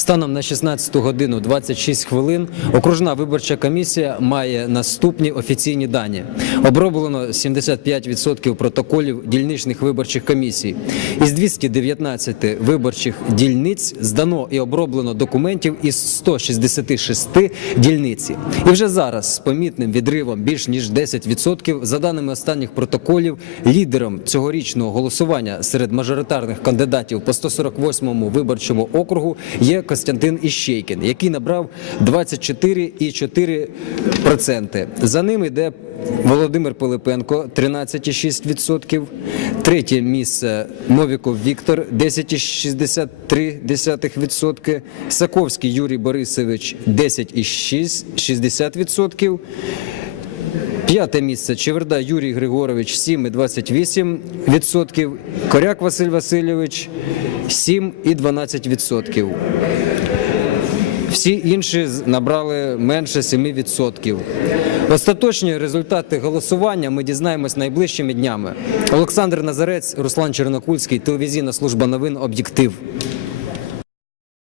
Станом на 16 годину 26 хвилин окружна виборча комісія має наступні офіційні дані. Оброблено 75% протоколів дільничних виборчих комісій. Із 219 виборчих дільниць здано і оброблено документів із 166 дільниці. І вже зараз з помітним відривом більш ніж 10%, за даними останніх протоколів, лідером цьогорічного голосування серед мажоритарних кандидатів по 148-му виборчому округу є Костянтин Іщейкін, який набрав 24,4%. За ним йде Володимир Пилипенко 13,6%. Третє місце Новіков Віктор 10,63%. Саковський Юрій Борисович 10,6%. 60%. П'яте місце Чеверда Юрій Григорович 7,28%. Коряк Василь Васильович 7,12%. Всі інші набрали менше 7%. Остаточні результати голосування ми дізнаємось найближчими днями. Олександр Назарець, Руслан Чернокульський, телевізійна служба новин Об'єктив.